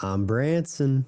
I'm Branson.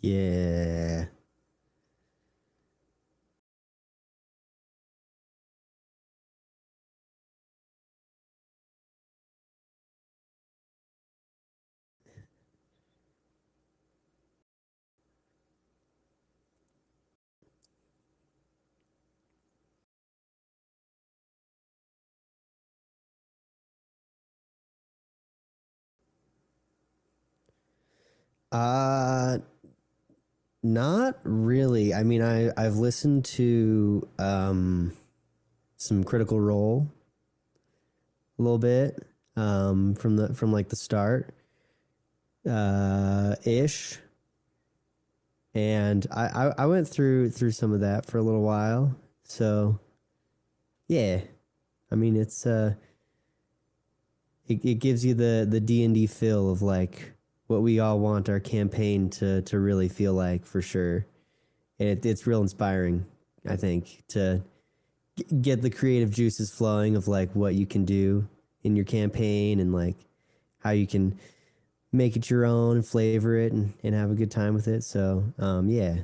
Yeah. Uh Not really. I mean, I've listened to some Critical Role a little bit from like the start. ish. And I went through some of that for a little while. So yeah. I mean it gives you the D&D feel of like what we all want our campaign to really feel like, for sure. And it's real inspiring, I think, to get the creative juices flowing of like what you can do in your campaign, and like how you can make it your own and flavor it, and have a good time with it. So yeah.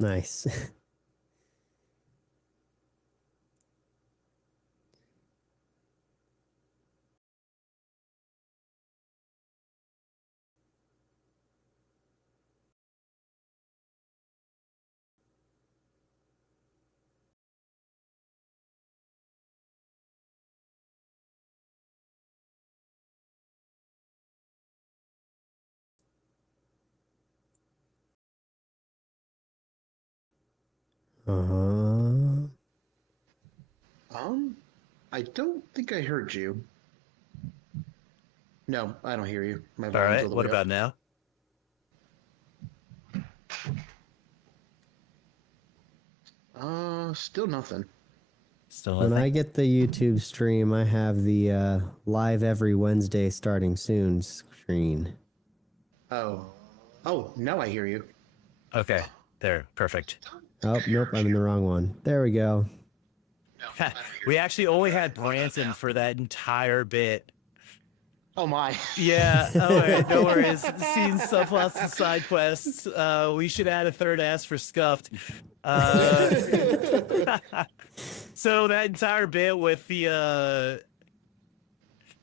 Nice. Uh-huh. I don't think I heard you. No, I don't hear you. My All volume's all right. the What way up. about now? Still nothing. Still When I nothing? get the YouTube stream, I have the live every Wednesday starting soon screen. Oh. Oh, now I hear you. Okay. There. Perfect. Oh, nope, I'm in the wrong one. There we go. We actually only had Branson for that entire bit. Oh my. Yeah. All right. No worries. Seen subplots and side quests. We should add a third ass for scuffed. Uh, so that entire bit with the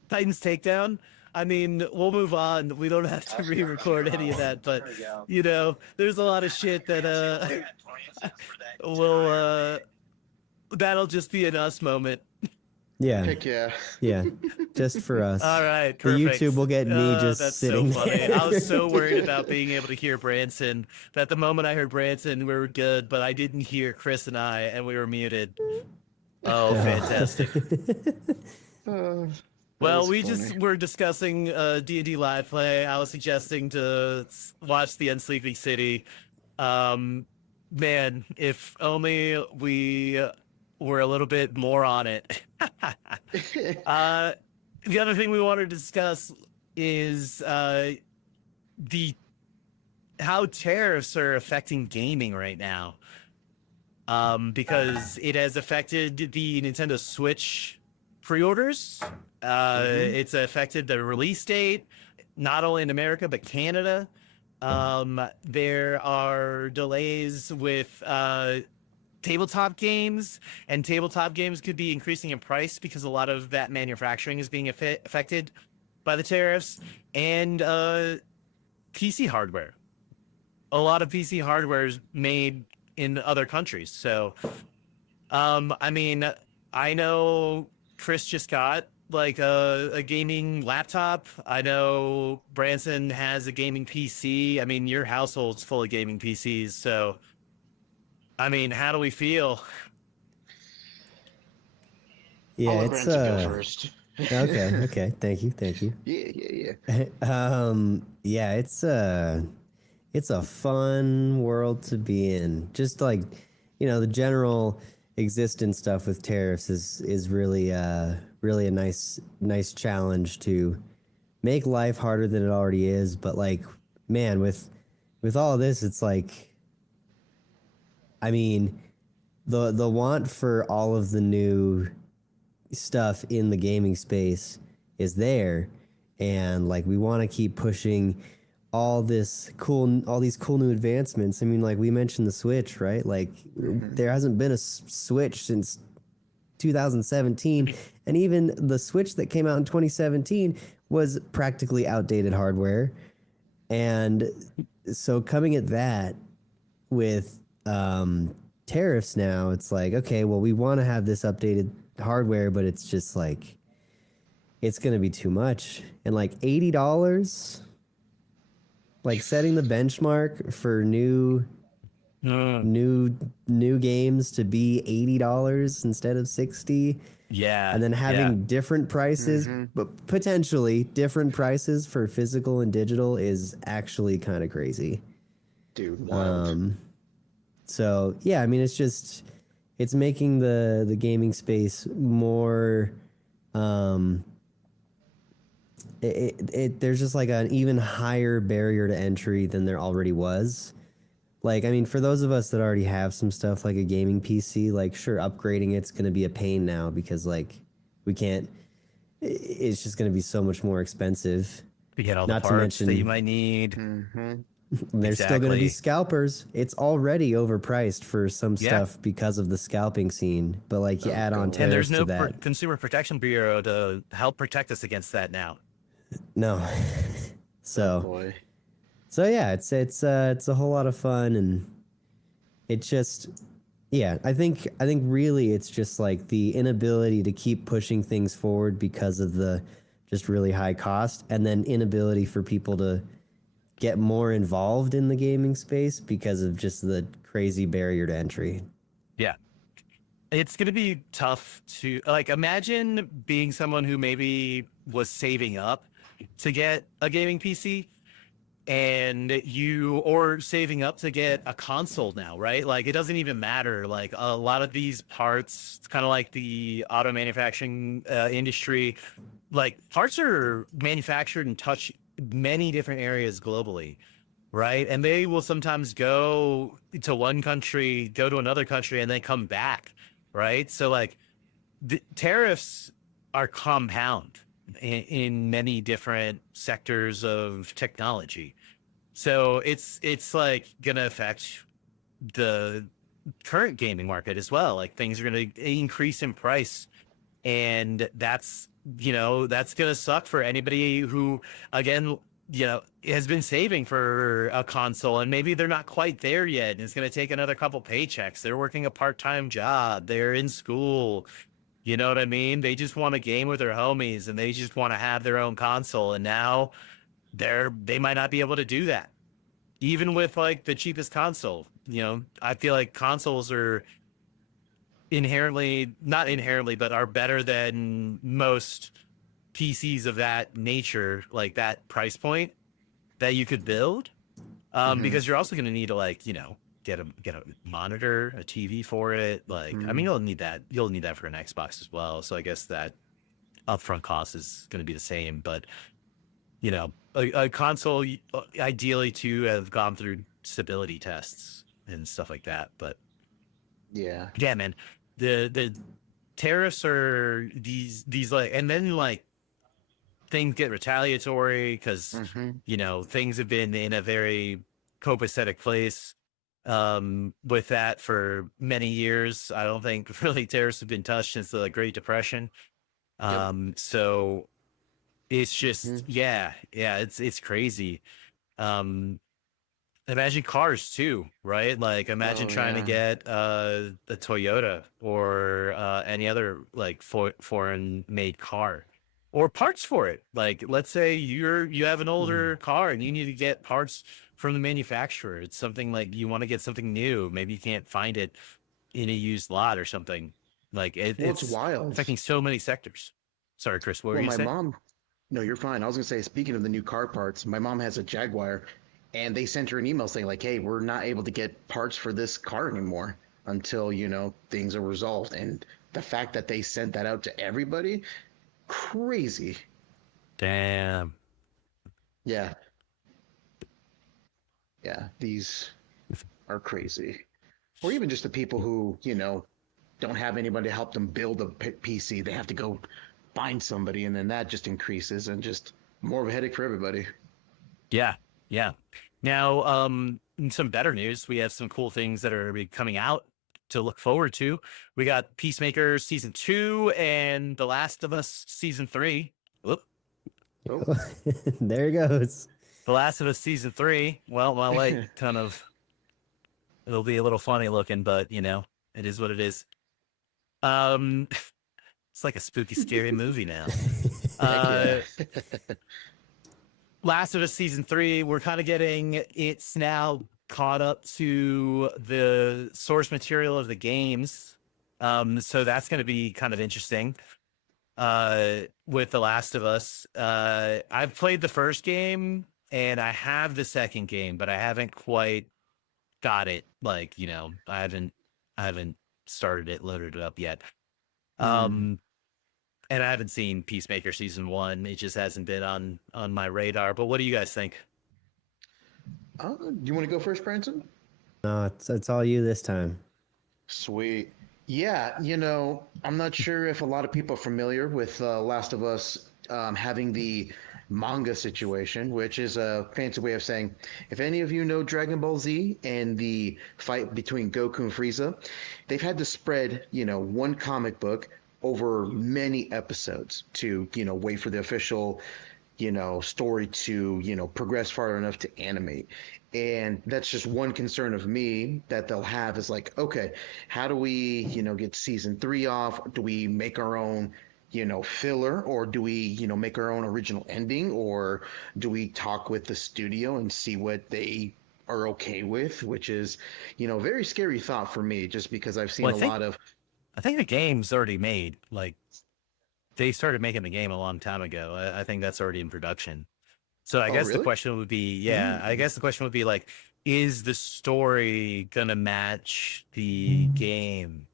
Titans takedown. I mean, we'll move on. We don't have to re-record any of that, but you know, there's a lot of shit that will that'll just be an us moment. Yeah, Heck yeah. yeah, just for All us. right, The perfect. YouTube will get me just That's so sitting funny. there. I was so worried about being able to hear Branson that the moment I heard Branson, we were good, but I didn't hear Chris and I, and we were muted. Oh, fantastic. Uh, that Well, is we funny. just were discussing D&D live play. I was suggesting to watch the Unsleepy City. Um, man, if only we were a little bit more on it. uh, the other thing we wanted to discuss is the how tariffs are affecting gaming right now. Because it has affected the Nintendo Switch pre-orders. It's affected the release date, not only in America but Canada. There are delays with tabletop games, and tabletop games could be increasing in price because a lot of that manufacturing is being affected by the tariffs, and PC hardware. A lot of PC hardware is made in other countries. So, I mean, I know Chris just got like a gaming laptop. I know Branson has a gaming PC. I mean, your household's full of gaming PCs. So, I mean, how do we feel? I'll Yeah, let it's Branson go first. okay. Thank you. Yeah. Yeah, it's a fun world to be in. Just like, the general existence stuff with tariffs is really really a nice challenge to make life harder than it already is. But like, man, with with all this, it's like, I mean, the want for all of the new stuff in the gaming space is there, and like we want to keep pushing all these cool new advancements. I mean, like we mentioned the Switch, right? Like there hasn't been a Switch since 2017, and even the Switch that came out in 2017 was practically outdated hardware. And so coming at that with tariffs now, it's like, okay, well, we want to have this updated hardware, but it's just like, it's going to be too much. And like $80, like setting the benchmark for new games to be $80 instead of 60, Yeah. and then having different prices, but potentially different prices for physical and digital is actually kind of crazy. Dude, wild. So yeah, I mean, it's making the gaming space more, there's just like an even higher barrier to entry than there already was. Like, I mean, for those of us that already have some stuff like a gaming PC, like sure, upgrading it's going to be a pain now because like we can't, it's just going to be so much more expensive. To get all Not the to parts that mention- you might need. Mm-hmm. There's still going to be Exactly. scalpers. It's already overpriced for some stuff because of the scalping scene. But like you add on God. And tariffs there's no to that. Consumer Protection Bureau to help protect us against that now. No. Oh So boy. yeah, it's a whole lot of fun, and it just, yeah, I think really it's just like the inability to keep pushing things forward because of the just really high cost, and then inability for people to get more involved in the gaming space because of just the crazy barrier to entry. Yeah. It's going to be tough to, like, imagine being someone who maybe was saving up to get a gaming PC, or saving up to get a console now, right? Like, it doesn't even matter. Like, a lot of these parts, it's kind of like the auto manufacturing industry, like parts are manufactured and touch many different areas globally, right? And they will sometimes go to one country, go to another country, and then come back, right? So like the tariffs are compound in many different sectors of technology. So it's like gonna affect the current gaming market as well. Like things are gonna increase in price, and that's gonna suck for anybody who, again, has been saving for a console, and maybe they're not quite there yet, and it's gonna take another couple paychecks. They're working a part-time job, they're in school, you know what I mean? They just want to game with their homies, and they just want to have their own console, and now they might not be able to do that even with like the cheapest console. I feel like consoles are not inherently, but are better than most PCs of that nature, like that price point that you could build. Because you're also going to need to get a monitor, a TV for it. Like, I mean, you'll need that for an Xbox as well. So I guess that upfront cost is going to be the same, but a console ideally to have gone through stability tests and stuff like that. But Yeah. yeah, man, the tariffs are these like, and then like things get retaliatory because things have been in a very copacetic place with that for many years. I don't think really tariffs have been touched since the Great Depression. So it's just it's crazy. Imagine cars too, right? Like imagine trying to get a Toyota or any other like foreign made car or parts for it. Like let's say you have an older car and you need to get parts from the manufacturer. It's something like you want to get something new. Maybe you can't find it in a used lot or something. Like It's wild. affecting so many sectors. Sorry, Chris, what were you My saying? mom. No, you're fine. I was gonna say, speaking of the new car parts, my mom has a Jaguar, and they sent her an email saying like, "Hey, we're not able to get parts for this car anymore until things are resolved." And the fact that they sent that out to everybody, crazy. Damn. Yeah. Yeah, these are crazy. Or even just the people who, don't have anybody to help them build a PC. They have to go find somebody, and then that just increases and just more of a headache for everybody. Yeah, yeah. Now, in some better news, we have some cool things that are coming out to look forward to. We got Peacemaker season 2 and The Last of Us season 3. Whoop. Oh. There it goes. The Last of Us season 3. Well, my light kind of, it'll be a little funny looking, but it is what it is. It's like a spooky, scary movie now. Heck yeah. Last of Us season 3, we're kind of getting, it's now caught up to the source material of the games. So that's going to be kind of interesting with The Last of Us. I've played the first game and I have the second game, but I haven't quite got it. Like, I haven't started it, loaded it up yet. And I haven't seen Peacemaker season 1. It just hasn't been on my radar. But what do you guys think? Do you want to go first, Branson? No, it's all you this time. Sweet. Yeah, I'm not sure if a lot of people are familiar with Last of Us having the manga situation, which is a fancy way of saying, if any of you know Dragon Ball Z and the fight between Goku and Frieza, they've had to spread, one comic book over many episodes to, wait for the official, story to, progress far enough to animate. And that's just one concern of me that they'll have is like, okay, how do we, get season 3 off? Do we make our own, filler, or do we, make our own original ending, or do we talk with the studio and see what they are okay with, which is, very scary thought for me, just because I've seen lot of. I think the game's already made. Like, they started making the game a long time ago. I think that's already in production. So I guess really? the question would be, I guess the question would be like, is the story gonna match the game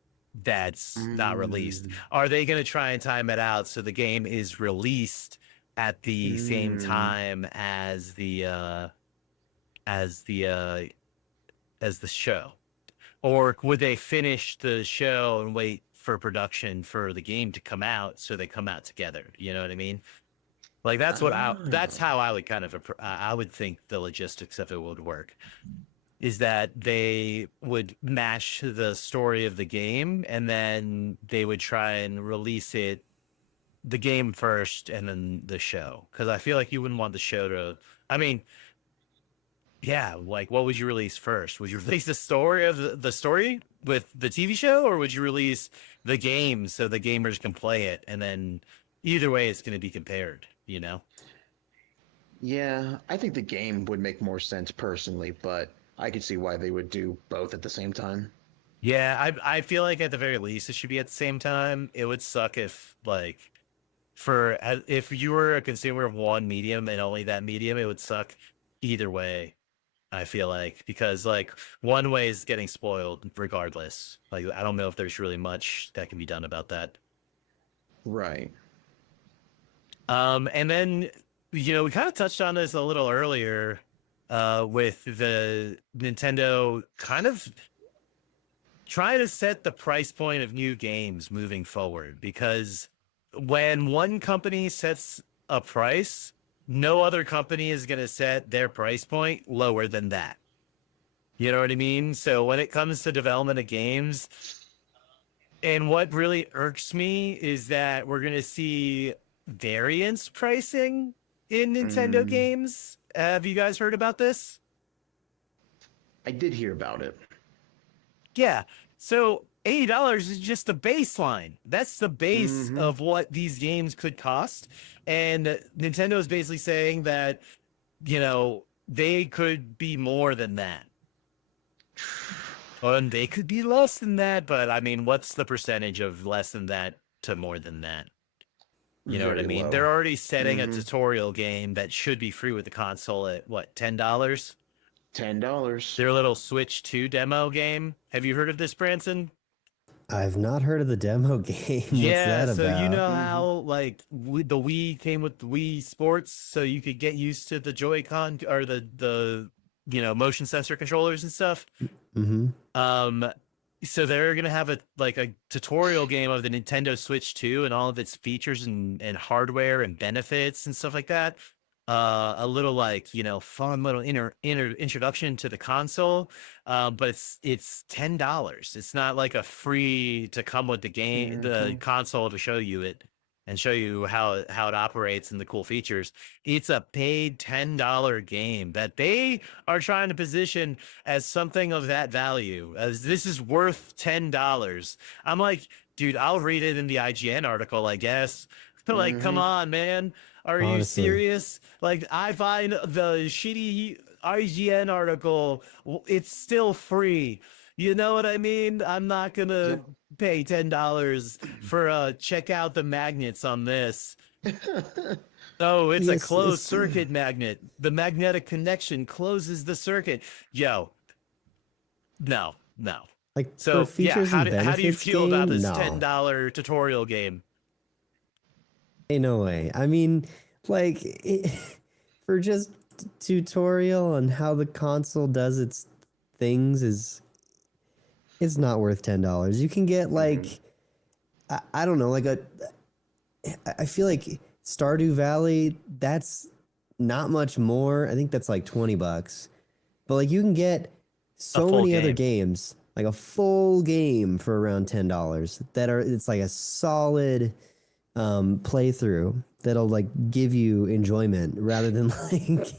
that's not released? Are they gonna try and time it out so the game is released at the same time as the show? Or would they finish the show and wait for production for the game to come out so they come out together? You know what I mean? Like that's how I would kind of I would think the logistics of it would work. Is that they would mash the story of the game and then they would try and release the game first and then the show. Because I feel like you wouldn't want the show to. I mean, yeah, like what would you release first? Would you release the story of the story with the TV show, or would you release the game so the gamers can play it? And then either way, it's going to be compared, Yeah, I think the game would make more sense personally, but I could see why they would do both at the same time. Yeah, I feel like at the very least it should be at the same time. It would suck if if you were a consumer of one medium and only that medium, it would suck either way. I feel like, because like one way is getting spoiled regardless. Like, I don't know if there's really much that can be done about that. Right. And then, we kind of touched on this a little earlier, with the Nintendo kind of trying to set the price point of new games moving forward, because when one company sets a price, no other company is going to set their price point lower than that. You know what I mean? So when it comes to development of games, and what really irks me is that we're going to see variance pricing in Nintendo games. Have you guys heard about this? I did hear about it. Yeah. So $80 is just the baseline. That's the base of what these games could cost. And Nintendo is basically saying that, they could be more than that. And they could be less than that, but I mean, what's the percentage of less than that to more than that? You know what I mean? Low. They're already setting a tutorial game that should be free with the console at what, $10? $10. Their little Switch 2 demo game. Have you heard of this, Branson? I've not heard of the demo game. What's that about? So you know how like the Wii came with the Wii Sports, so you could get used to the Joy-Con or the motion sensor controllers and stuff. Mm-hmm. So they're gonna have a tutorial game of the Nintendo Switch 2 and all of its features and hardware and benefits and stuff like that. A little fun little introduction to the console. But it's $10. It's not like a free to come with the game, the console to show you it and show you how it operates and the cool features. It's a paid $10 game that they are trying to position as something of that value, as this is worth $10. I'm like, dude, I'll read it in the IGN article, I guess. Like, come on, man. Are you Honestly. serious? Like, I find the shitty IGN article, it's still free. You know what I mean? I'm not gonna pay $10 for check out the magnets on this. Oh, it's a Yes, closed circuit magnet. The magnetic connection closes the circuit. Yo, no. Like, So for features yeah, and how do you benefits feel about game? this No. $10 tutorial game? Ain't no way. I mean, like, for just tutorial on how the console does its things it's not worth $10. You can get like, I don't know, like I feel like Stardew Valley, that's not much more. I think that's like $20. But like you can get so full many other game. games, like a full game for around $10 it's like a solid playthrough that'll like give you enjoyment rather than like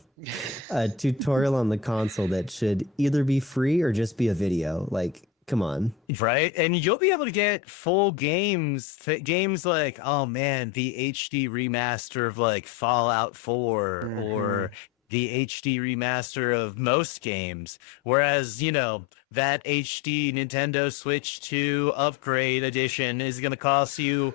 a tutorial on the console that should either be free or just be a video. Like, come on. Right? And you'll be able to get full games, games like, oh man, the HD remaster of like Fallout 4 or the HD remaster of most games. Whereas, that HD Nintendo Switch 2 upgrade edition is going to cost you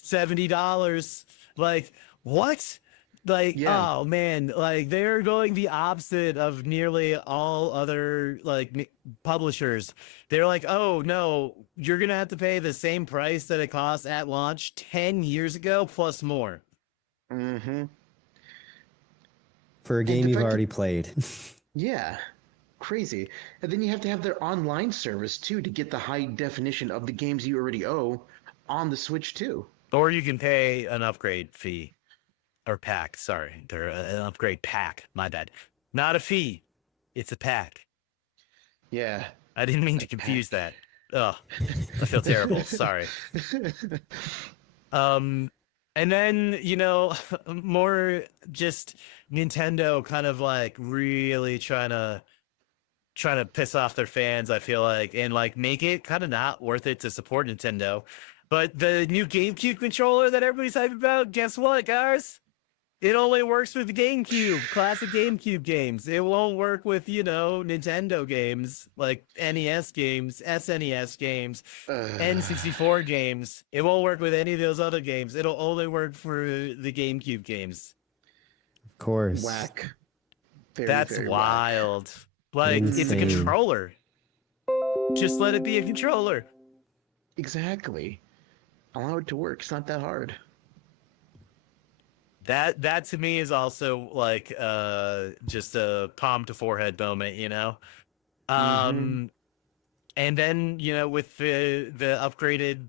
$70. Like, what? Like, Yeah. oh man, like they're going the opposite of nearly all other like publishers. They're like, oh no, you're gonna have to pay the same price that it cost at launch 10 years ago plus more. Mm-hmm. For a And game the you've fact already that, played. yeah, crazy. And then you have to have their online service too to get the high definition of the games you already owe on the Switch too. Or you can pay an upgrade fee or pack. Sorry, they're an upgrade pack. My bad. Not a fee. It's a pack. Yeah. I didn't mean to confuse that. Oh, I feel terrible. Sorry. And then, more just Nintendo kind of like really trying to piss off their fans, I feel like, and like make it kind of not worth it to support Nintendo. But the new GameCube controller that everybody's hyped about, guess what, guys? It only works with GameCube, classic GameCube games. It won't work with, Nintendo games, like NES games, SNES games, N64 games. It won't work with any of those other games. It'll only work for the GameCube games. Of course. Whack. Very, That's very wild. Like, it's a Insane. controller. Just let it be a controller. Exactly. Allow it to work. It's not that hard. That to me is also like just a palm to forehead moment, and then with the upgraded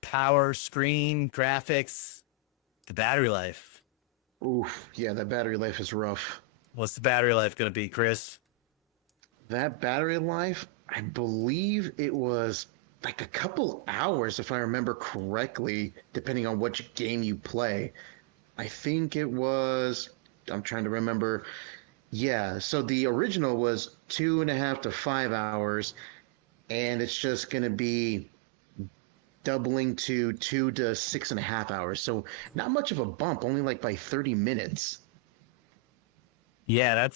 power, screen, graphics, the battery life. Oof. Yeah, that battery life is rough. What's the battery life going to be, Chris? That battery life, I believe it was like a couple hours, if I remember correctly, depending on which game you play. I think it was, I'm trying to remember. Yeah, so the original was 2.5 to 5 hours, and it's just going to be doubling to 2 to 6.5 hours. So not much of a bump, only like by 30 minutes. Yeah,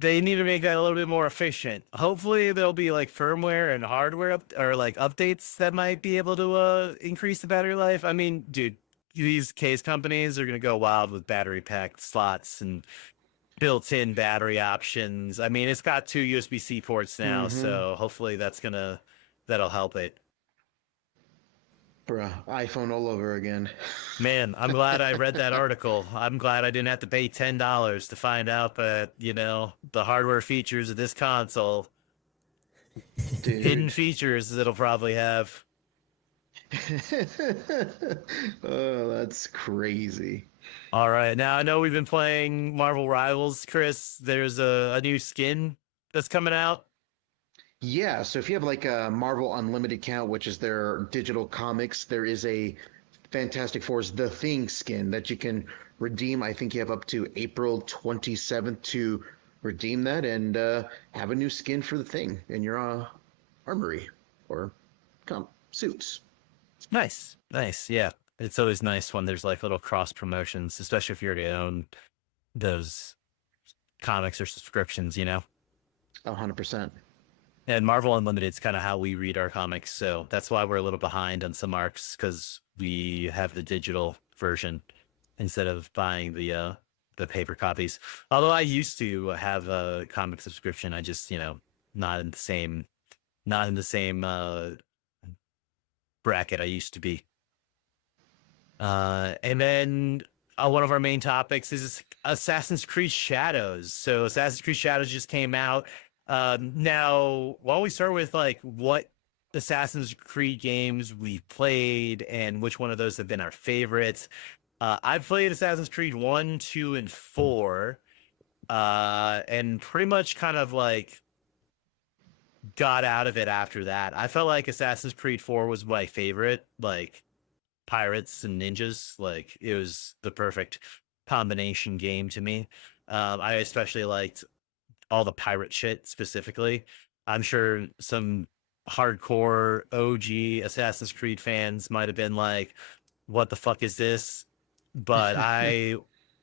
they need to make that a little bit more efficient. Hopefully there'll be like firmware and hardware or like updates that might be able to increase the battery life. I mean, dude, these case companies are going to go wild with battery pack slots and built-in battery options. I mean, it's got 2 USB-C ports now, so hopefully that'll help it. Bruh, iPhone all over again. Man, I'm glad I read that article. I'm glad I didn't have to pay $10 to find out that, the hardware features of this console, hidden Dude. features that it'll probably have. Oh, that's crazy. All right. Now, I know we've been playing Marvel Rivals, Chris. There's a new skin that's coming out. Yeah, so if you have like a Marvel Unlimited account, which is their digital comics, there is a Fantastic Four's The Thing skin that you can redeem. I think you have up to April 27th to redeem that and have a new skin for the Thing in your armory or suits. Nice. Nice. Yeah. It's always nice when there's like little cross promotions, especially if you already own those comics or subscriptions. 100%. And Marvel Unlimited is kind of how we read our comics. So that's why we're a little behind on some arcs because we have the digital version instead of buying the paper copies. Although I used to have a comic subscription, I just, not in the same bracket I used to be. And then one of our main topics is Assassin's Creed Shadows. So Assassin's Creed Shadows just came out. Now, while we start with like what Assassin's Creed games we've played and which one of those have been our favorites, I've played Assassin's Creed 1, 2, and 4, and pretty much kind of like got out of it after that. I felt like Assassin's Creed 4 was my favorite, like pirates and ninjas. Like it was the perfect combination game to me. I especially liked all the pirate shit specifically. I'm sure some hardcore OG Assassin's Creed fans might have been like, what the fuck is this? But I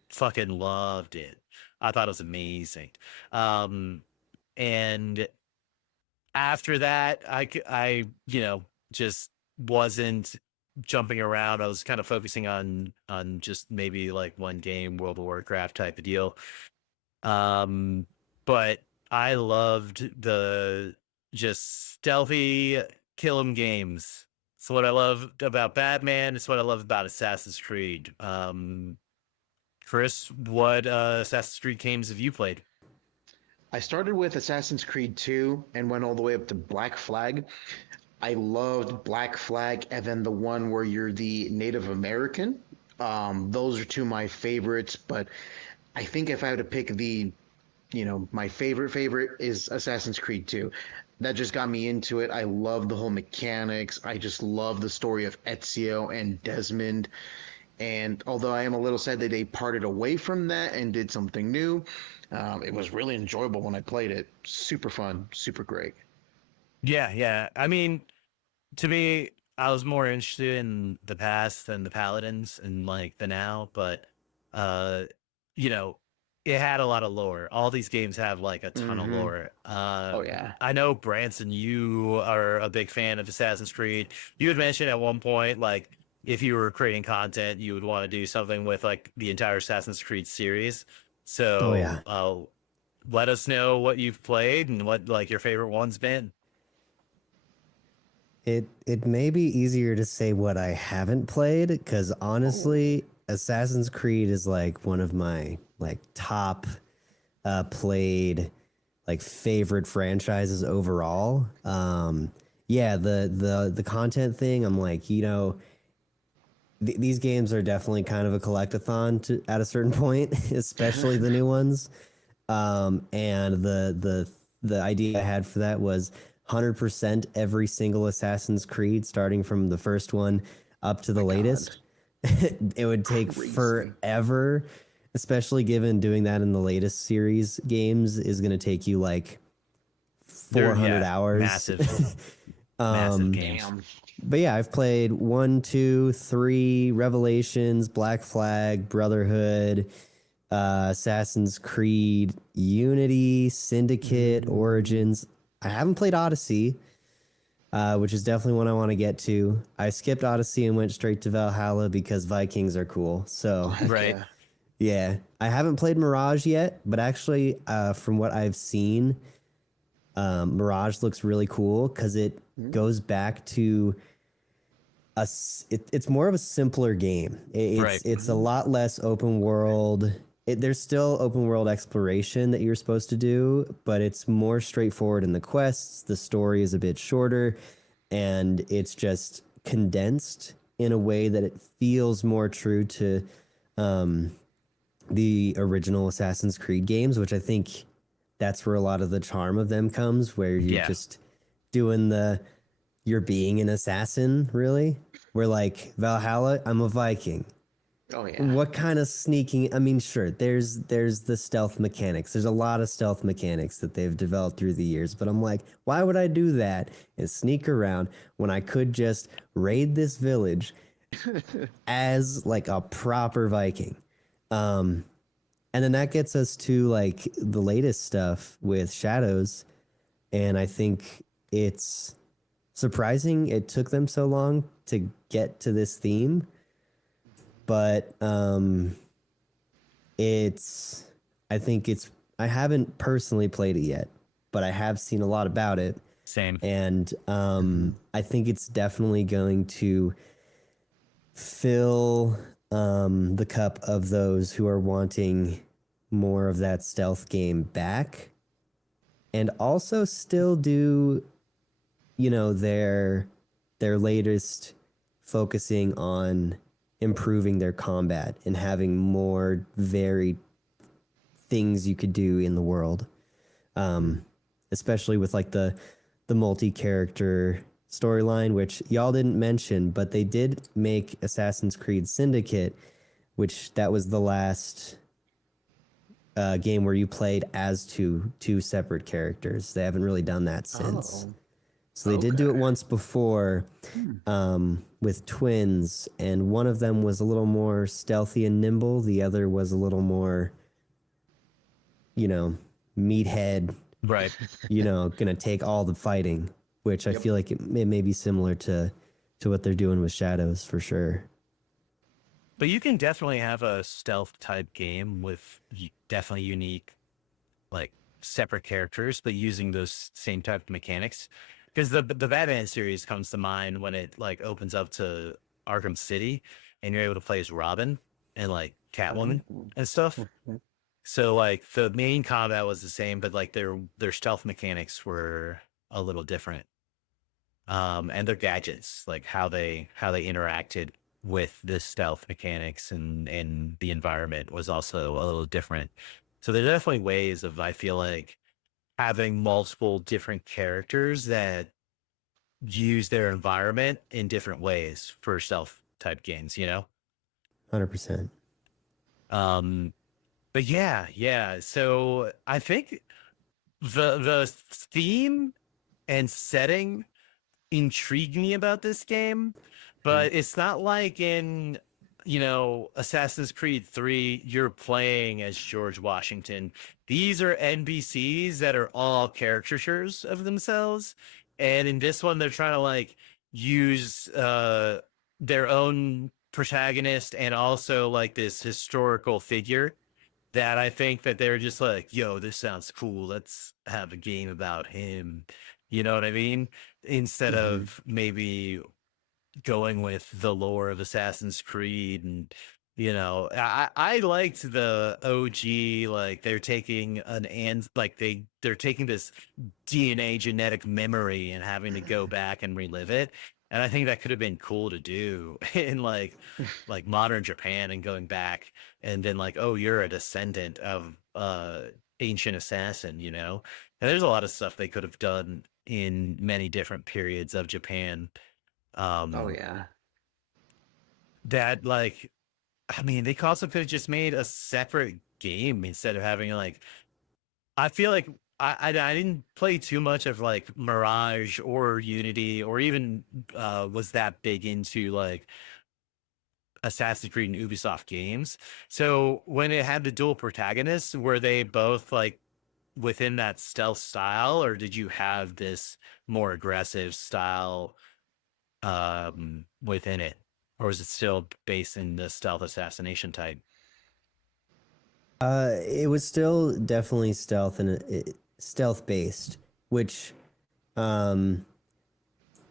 fucking loved it. I thought it was amazing. And after that, I just wasn't jumping around. I was kind of focusing on just maybe like one game, World of Warcraft type of deal. But I loved the just stealthy kill 'em games. It's what I love about Batman. It's what I love about Assassin's Creed. Chris, what Assassin's Creed games have you played? I started with Assassin's Creed 2 and went all the way up to Black Flag. I loved Black Flag and then the one where you're the Native American. Those are two of my favorites, but I think if I had to pick my favorite is Assassin's Creed 2. That just got me into it. I love the whole mechanics. I just love the story of Ezio and Desmond. And although I am a little sad that they parted away from that and did something new, it was really enjoyable when I played it. Super fun, super great. Yeah, yeah. I mean, to me, I was more interested in the past than the Paladins and like the now, but you know, it had a lot of lore. All these games have like a ton of lore. Oh yeah. I know Branson, you are a big fan of Assassin's Creed. You had mentioned at one point, like if you were creating content, you would want to do something with like the entire Assassin's Creed series. So, Oh yeah. let us know what you've played and what like your favorite one's been. It may be easier to say what I haven't played because honestly, Assassin's Creed is like one of my like top played like favorite franchises overall. Yeah, the content thing, I'm like, these games are definitely kind of a collectathon at a certain point, especially the new ones. And the idea I had for that was 100% every single Assassin's Creed, starting from the first one up to the latest. It would take forever, especially given doing that in the latest series games is going to take you like 400 hours. Massive, massive games. Damn. But yeah, I've played 1, 2, 3, Revelations, Black Flag, Brotherhood, Assassin's Creed, Unity, Syndicate, Origins. I haven't played Odyssey, which is definitely one I want to get to. I skipped Odyssey and went straight to Valhalla because Vikings are cool. So Right. yeah, I haven't played Mirage yet, but actually, from what I've seen, Mirage looks really cool because it goes back to it's more of a simpler game. Right. It's a lot less open world. There's still open world exploration that you're supposed to do, but it's more straightforward in the quests. The story is a bit shorter, and it's just condensed in a way that it feels more true to um, the original Assassin's Creed games, which I think that's where a lot of the charm of them comes, where you're Yeah. just doing you're being an assassin, really. Where like Valhalla, I'm a Viking. Oh yeah. What kind of sneaking? I mean, sure, there's the stealth mechanics. There's a lot of stealth mechanics that they've developed through the years, but I'm like, why would I do that and sneak around when I could just raid this village as like a proper Viking? And then that gets us to like the latest stuff with Shadows, and I think it's surprising it took them so long to get to this theme, but it's I think it's I haven't personally played it yet, but I have seen a lot about it, Same. and I think it's definitely going to fill the cup of those who are wanting more of that stealth game back, and also still do, you know, their latest focusing on improving their combat and having more varied things you could do in the world, especially with like the multi-character storyline, which y'all didn't mention, but they did make Assassin's Creed Syndicate, which that was the last game where you played as two separate characters. They haven't really done that since. Oh. So they did do it Okay. once before with twins, and one of them was a little more stealthy and nimble. The other was a little more, you know, meathead, Right. you know, gonna take all the fighting, which I Yep. feel like it may be similar to what they're doing with Shadows for sure. But you can definitely have a stealth type game with definitely unique, like separate characters, but using those same type of mechanics. Because the Batman series comes to mind when it like opens up to Arkham City, and you're able to play as Robin and like Catwoman and stuff. So like the main combat was the same, but like their stealth mechanics were a little different. And their gadgets, like how they interacted with the stealth mechanics and the environment was also a little different. So there are definitely ways of, I feel like, having multiple different characters that use their environment in different ways for stealth type games, you know? 100%. Um, but yeah. So I think the theme and setting intrigue me about this game, but it's not like in, Assassin's Creed 3, you're playing as George Washington. These are NPCs that are all caricatures of themselves. And in this one, they're trying to like use their own protagonist and also like this historical figure that I think that they're just like, yo, this sounds cool. Let's have a game about him. You know what I mean? Instead of maybe going with the lore of Assassin's Creed. And I liked the OG, like they're taking they're taking this DNA genetic memory and having to go back and relive it. And I think that could have been cool to do in like modern Japan, and going back and then like, oh, you're a descendant of ancient assassin, you know? And there's a lot of stuff they could have done in many different periods of Japan. Oh Um, yeah. that like, I mean, they also could have just made a separate game instead of having like, I feel like I didn't play too much of like Mirage or Unity, or even was that big into like Assassin's Creed and Ubisoft games. So when it had the dual protagonists, were they both like within that stealth style, or did you have this more aggressive style within it, or is it still based in the stealth assassination type? It was still definitely stealth and stealth based, which um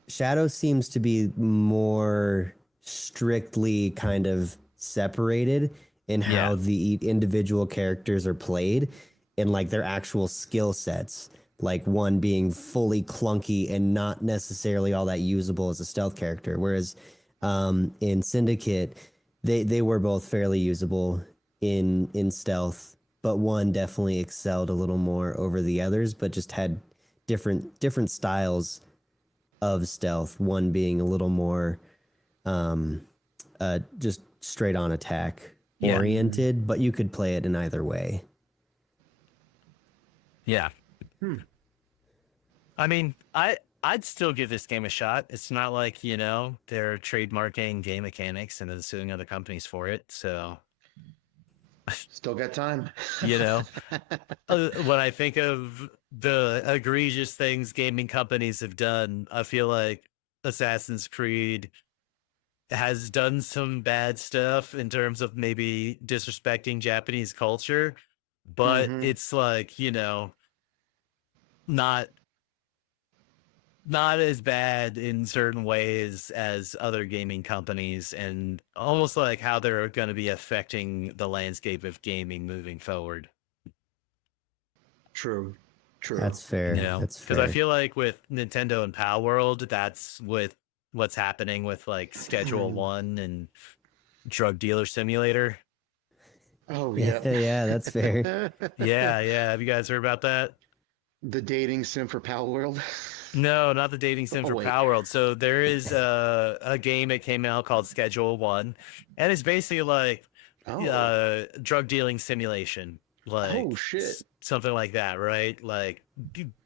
Shadow seems to be more strictly kind of separated in Yeah. how the individual characters are played and like their actual skill sets. Like one being fully clunky and not necessarily all that usable as a stealth character. Whereas in Syndicate, they were both fairly usable in stealth, but one definitely excelled a little more over the others, but just had different styles of stealth. One being a little more just straight on attack Yeah. oriented, but you could play it in either way. Yeah. I mean, I'd still give this game a shot. It's not like, they're trademarking game mechanics and then suing other companies for it. So, Still got time. you know, when I think of the egregious things gaming companies have done, I feel like Assassin's Creed has done some bad stuff in terms of maybe disrespecting Japanese culture, but Mhm. it's like, not not as bad in certain ways as other gaming companies, and almost like how they're going to be affecting the landscape of gaming moving forward. True. True. That's fair. That's Because I fair. feel like with Nintendo and Power World, that's with what's happening with like Schedule One and Drug Dealer Simulator. Oh, Yeah, yeah. yeah, that's fair. Yeah, yeah. Have you guys heard about that? The dating sim for Pal World. No, not the dating sim Oh, for wait. Power World. So there is a game that came out called Schedule One, and it's basically like Oh. drug dealing simulation, Oh, like shit. something like that, right? Like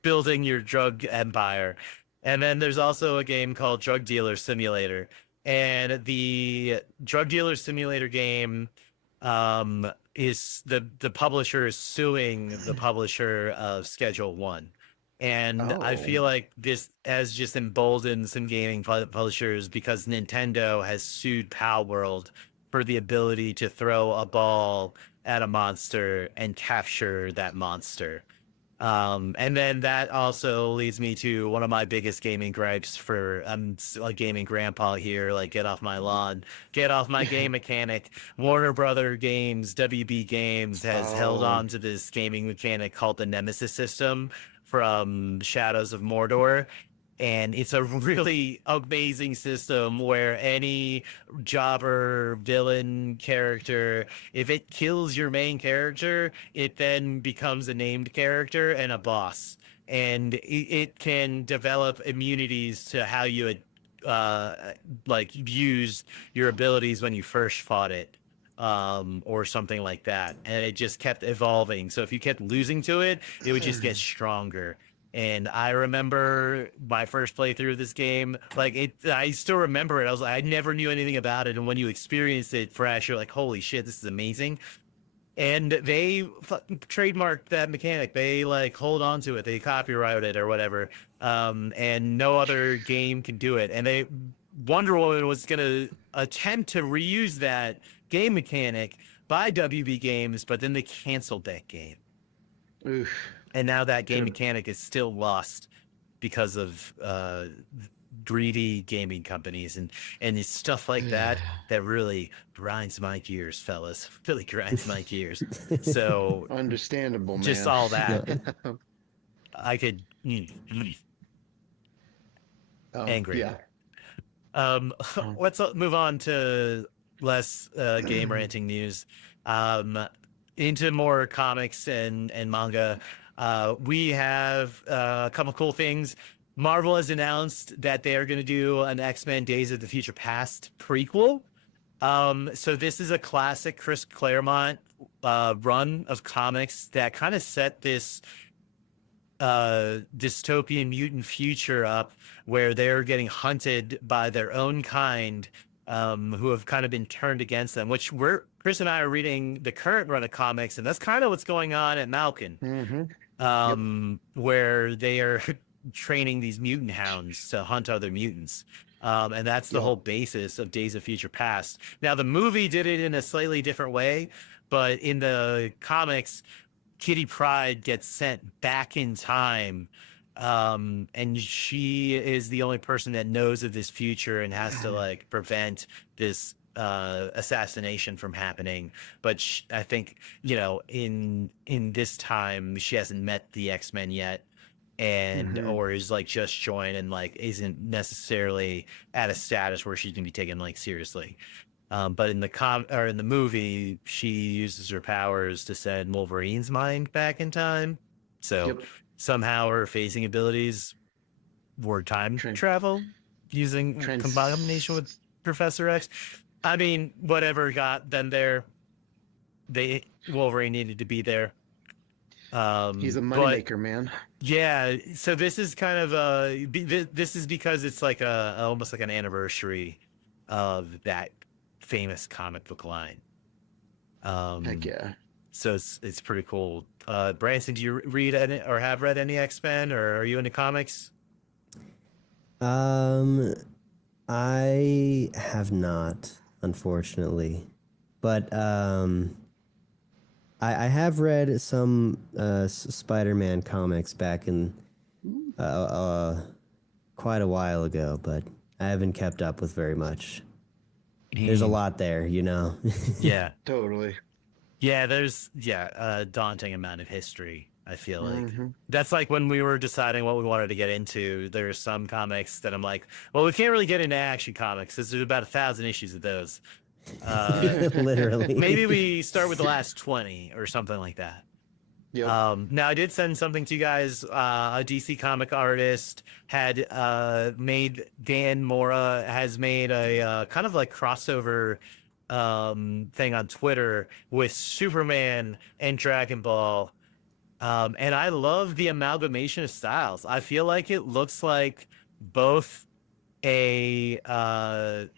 building your drug empire. And then there's also a game called Drug Dealer Simulator, and the Drug Dealer Simulator game is the publisher is suing the publisher of Schedule One. And I Oh. feel like this has just emboldened some gaming publishers because Nintendo has sued Power World for the ability to throw a ball at a monster and capture that monster. And then that also leads me to one of my biggest gaming gripes for a gaming grandpa here, like get off my lawn, get off my game mechanic. Warner Brother Games, WB Games has held Oh. on to this gaming mechanic called the Nemesis system from Shadows of Mordor. And it's a really amazing system where any jobber villain character, if it kills your main character, it then becomes a named character and a boss. And it can develop immunities to how you would like use your abilities when you first fought it, or something like that. And it just kept evolving. So if you kept losing to it, it would just get stronger. And I remember my first playthrough of this game, like I still remember it. I was like, I never knew anything about it. And when you experience it fresh, you're like, holy shit, this is amazing. And they trademarked that mechanic. They like hold on to it. They copyrighted it or whatever. And no other game can do it. And Wonder Woman was going to attempt to reuse that game mechanic by WB Games, but then they canceled that game. Oof. And now that game Could've- mechanic is still lost because of greedy gaming companies, and it's stuff like that that really grinds my gears, fellas. Really grinds my gears. So Understandable, man. just all that, No, I could angry. Yeah. Let's move on to less game ranting news. Into more comics and manga. We have a couple cool things. Marvel has announced that they are going to do an X-Men Days of the Future Past prequel. So this is a classic Chris Claremont run of comics that kind of set this dystopian mutant future up where they're getting hunted by their own kind, who have kind of been turned against them, which Chris and I are reading the current run of comics, and that's kind of what's going on at Malkin, where they are training these mutant hounds to hunt other mutants. And that's the whole basis of Days of Future Past. Now, the movie did it in a slightly different way, but in the comics, Kitty Pryde gets sent back in time And she is the only person that knows of this future and has to like prevent this assassination from happening. But I think, you know, in this time she hasn't met the X-Men yet, and Mm-hmm. or is like just joined and like isn't necessarily at a status where she can be taken like seriously. But in the movie, she uses her powers to send Wolverine's mind back in time. So Yep. somehow her phasing abilities were time Tran- travel using combination with trans. Professor X. I mean, whatever got them there, Wolverine needed to be there. He's a But moneymaker, man. yeah, so this is kind of this is because it's like a almost like an anniversary of that famous comic book line. Heck yeah. So it's pretty cool. Branson, do you read any or have read any X-Men, or are you into comics? Um, I have not, unfortunately, but I have read some Spider-Man comics back in quite a while ago, but I haven't kept up with very much. There's a lot there, you know. Yeah. Totally. Yeah, there's a daunting amount of history, I feel like. Mm-hmm. That's like when we were deciding what we wanted to get into, there's some comics that I'm like, well, we can't really get into action comics because there's about 1,000 issues of those. Literally. Maybe we start with the last 20 or something like that. Yep. Now I did send something to you guys. A DC comic artist had made Dan Mora has made a kind of like crossover thing on Twitter with Superman and Dragon Ball. And I love the amalgamation of styles. I feel like it looks like both a a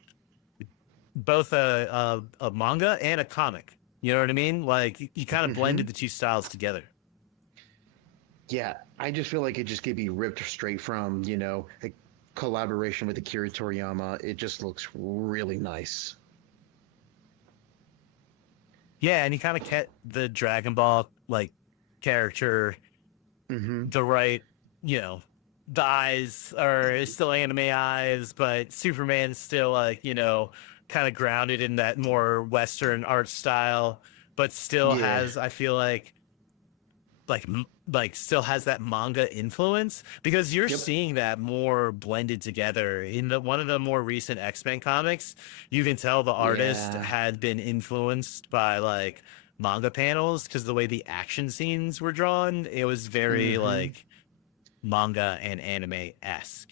manga and a comic. You know what I mean? Like you kind of Mm-hmm. blended the two styles together. Yeah, I just feel like it just could be ripped straight from, a collaboration with Akira Toriyama. It just looks really nice. Yeah, and he kind of kept the Dragon Ball like character Mm-hmm. the right, you know, the eyes are still anime eyes, but Superman's still like, you know, kind of grounded in that more Western art style, but still Yeah. has, I feel like still has that manga influence because you're Yep. seeing that more blended together in the one of the more recent X-Men comics. You can tell the artist Yeah. had been influenced by like manga panels because the way the action scenes were drawn, it was very Mm-hmm. like manga and anime-esque.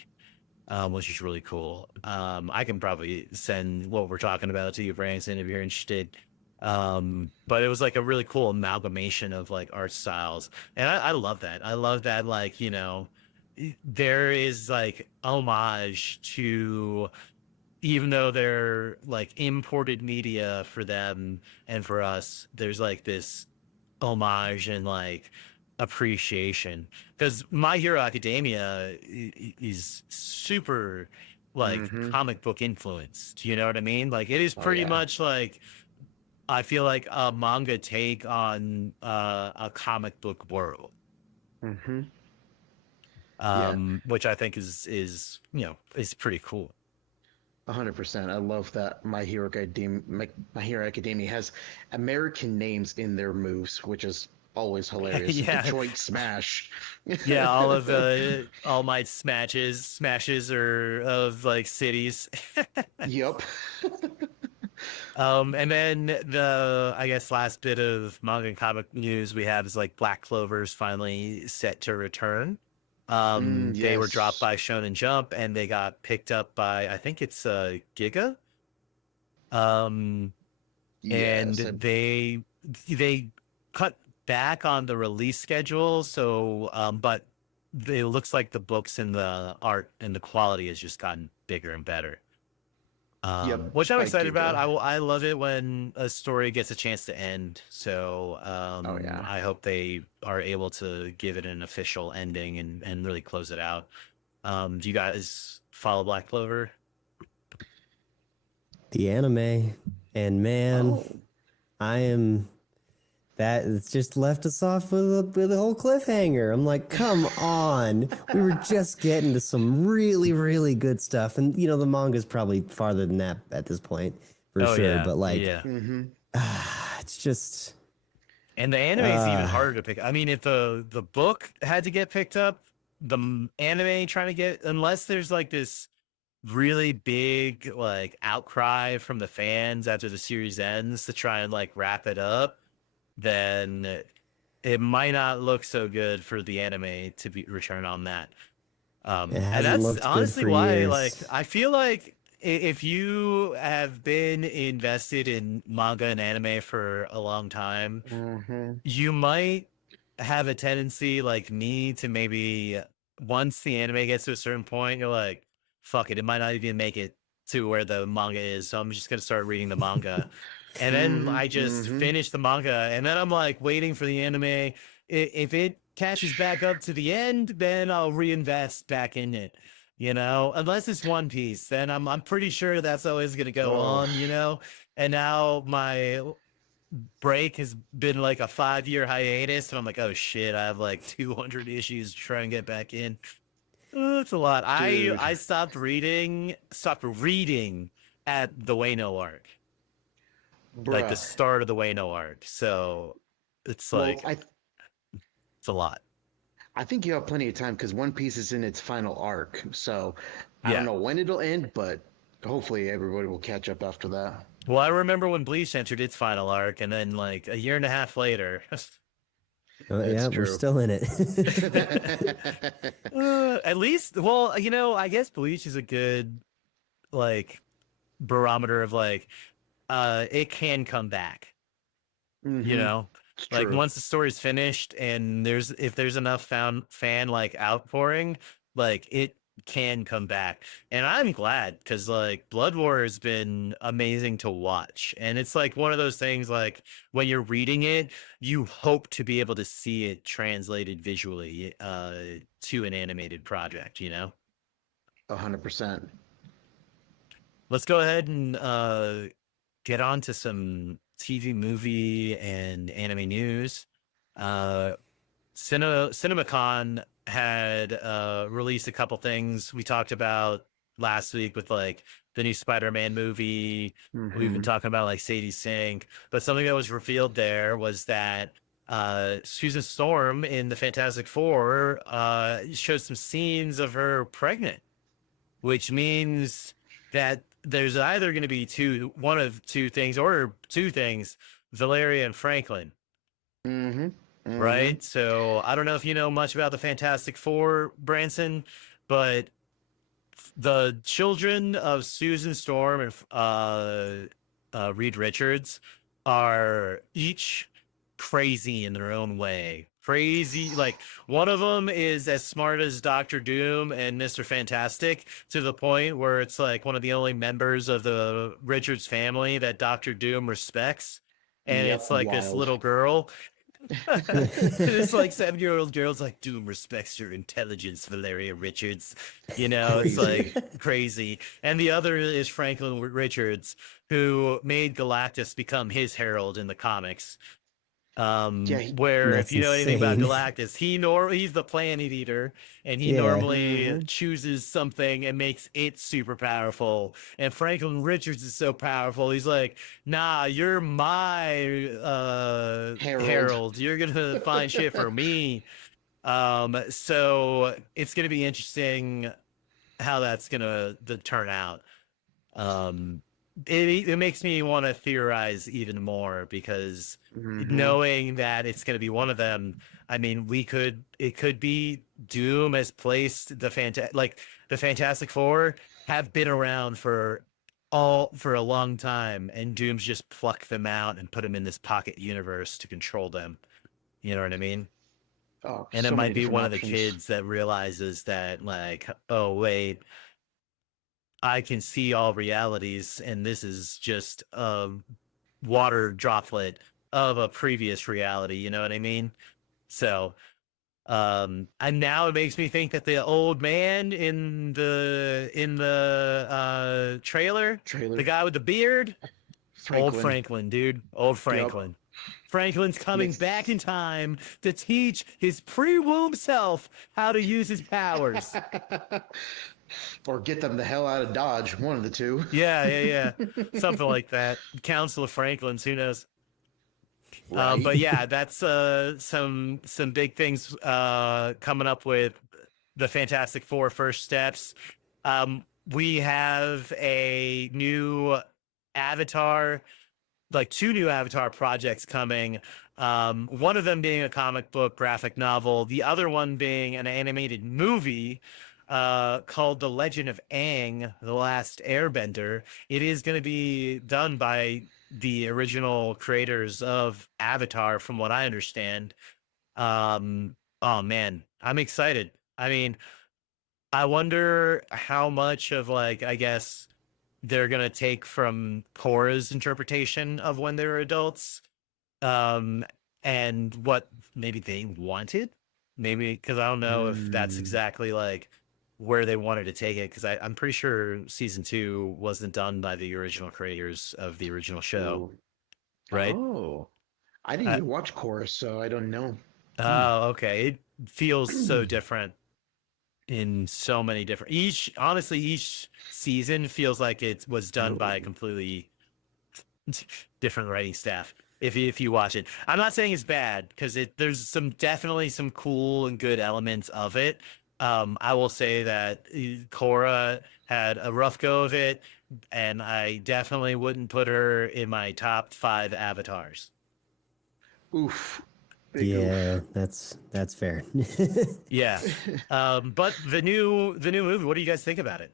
Which is really cool. I can probably send what we're talking about to you, Branson, if you're interested. But it was like a really cool amalgamation of like art styles, and I love that. I love that, like, you know, there is like homage to, even though they're like imported media for them and for us, there's like this homage and like appreciation because My Hero Academia is super like Mm-hmm. comic book influenced. You know what I mean? Like it is Oh pretty yeah. much like I feel like a manga take on a comic book world, Mm-hmm. Yeah. which I think is you know is pretty cool. 100%. I love that My Hero Academia has American names in their moves, which is always hilarious. Yeah, Detroit Smash. yeah. All of the All Might smashes are of like cities. Yep. And then the, I guess, last bit of manga and comic news we have is like Black Clover's finally set to return. They were dropped Yes. by Shonen Jump and they got picked up by, I think it's Giga. Um, and Yes. they cut back on the release schedule, so but it looks like the books and the art and the quality has just gotten bigger and better. Yep. Which I'm By excited about. Giga. I love it when a story gets a chance to end. So Oh yeah. I hope they are able to give it an official ending and really close it out. Do you guys follow Black Clover? The anime, and man, Oh. I am that it's just left us off with a whole cliffhanger. I'm like, come on. We were just getting to some really, really good stuff. And, the manga's probably farther than that at this point, for Oh sure. yeah, But, like, yeah. it's just... And the anime is even harder to pick. I mean, if the book had to get picked up, anime trying to get, unless there's like this really big like outcry from the fans after the series ends to try and like wrap it up, then it might not look so good for the anime to be return on that. It And hasn't that's looked good honestly for why, years. like, I feel like if you have been invested in manga and anime for a long time, you might have a tendency, like me, to maybe once the anime gets to a certain point, you're like, fuck it, it might not even make it to where the manga is. So I'm just going to start reading the manga. And then I just finish the manga. And then I'm like waiting for the anime. If it catches back up to the end, then I'll reinvest back in it. Unless it's One Piece, then I'm pretty sure that's always gonna go on. And now my break has been like a 5-year hiatus, and I'm like, oh shit, I have like 200 issues to try and get back in. Oh, it's a lot. Dude. I stopped reading at the Wano arc, like the Bruh. start of the Wano arc. So it's Well, like it's a lot. I think you have plenty of time because One Piece is in its final arc. So I don't Yeah. know when it'll end, but hopefully everybody will catch up after that. Well, I remember when Bleach entered its final arc, and then like a year and a half later. Yeah, we're true. still in it. At least, well, I guess Bleach is a good like barometer of like it can come back. It's Like true. once the story's finished and if there's enough fan like outpouring, like it can come back. And I'm glad because like Blood War has been amazing to watch. And it's like one of those things like when you're reading it, you hope to be able to see it translated visually to an animated project, 100%. Let's go ahead and get on to some TV, movie, and anime news. CinemaCon had released a couple things we talked about last week with like the new Spider-Man movie. We've been talking about like Sadie Sink, but something that was revealed there was that Susan Storm in the Fantastic Four showed some scenes of her pregnant, which means that there's either going to be one of two things, or two things, Valeria and Franklin. Right? So I don't know if you know much about the Fantastic Four, Branson, but the children of Susan Storm and Reed Richards are each crazy in their own way. Crazy, like one of them is as smart as Doctor Doom and Mr. Fantastic, to the point where it's like one of the only members of the Richards family that Doctor Doom respects. And Yep, it's like this wild. little girl. This like 7-year-old girl's like, Doom respects your intelligence, Valeria Richards. It's like crazy. And the other is Franklin Richards, who made Galactus become his herald in the comics. Where That's if you know anything about insane. Galactus, he's the planet eater, and he Yeah. normally chooses something and makes it super powerful. And Franklin Richards is so powerful, he's like, nah, you're my herald. You're gonna find shit for me. So it's gonna be interesting how that's gonna turn out. It makes me want to theorize even more because knowing that it's going to be one of them, I mean, it could be Doom has placed the Fantastic Four have been around for a long time, and Doom's just plucked them out and put them in this pocket universe to control them. You know what I mean? Oh, And so it many might be different one of the options. kids that realizes that, like, oh wait, I can see all realities, and this is just a water droplet of a previous reality. You know what I mean? So, and now it makes me think that the old man in the trailer, the guy with the beard, old Franklin, dude, old Franklin. Franklin's coming Makes- back in time to teach his pre-womb self how to use his powers. Or get them the hell out of Dodge. One of the two. Yeah. Something like that. Council of Franklin's, who knows? Right. But yeah, that's some big things coming up with the Fantastic Four first steps. We have a new Avatar, like two new Avatar projects coming. One of them being a comic book graphic novel, the other one being an animated movie called The Legend of Aang, The Last Airbender. It is going to be done by the original creators of Avatar, from what I understand. Oh man, I'm excited. I mean, I wonder how much of, like, I guess they're gonna take from Korra's interpretation of when they were adults, um, and what maybe they wanted, maybe, because I don't know if that's Mm. exactly like where they wanted to take it. Because I'm pretty sure season two wasn't done by the original creators of the original show, Ooh. right? Oh. I didn't Uh, even watch Chorus, so I don't know. oh, okay. It feels so different in so many different, honestly, each season feels like it was done by a Oh. completely different writing staff. If you watch it, I'm not saying it's bad, because there's definitely some cool and good elements of it. I will say that Korra had a rough go of it, and I definitely wouldn't put her in my top 5 avatars. Oof. Big Yeah, oof. that's fair. Yeah. But the new movie, what do you guys think about it?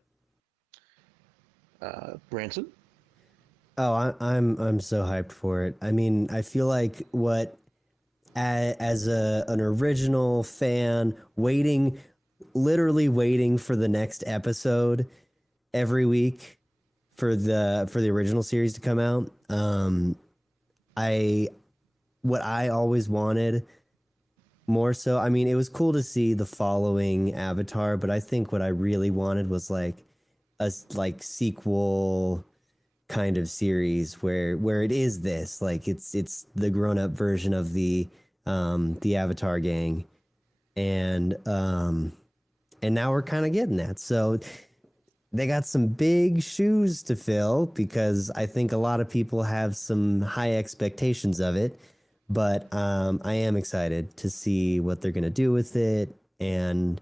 Branson? Oh, I'm so hyped for it. I mean, I feel like as an original fan, literally waiting for the next episode every week for the original series to come out. I what I always wanted more so. I mean, it was cool to see the following Avatar, but I think what I really wanted was like a sequel kind of series where it is this, like it's the grown up version of the Avatar gang, and now we're kind of getting that. So they got some big shoes to fill because I think a lot of people have some high expectations of it, but I am excited to see what they're gonna do with it, and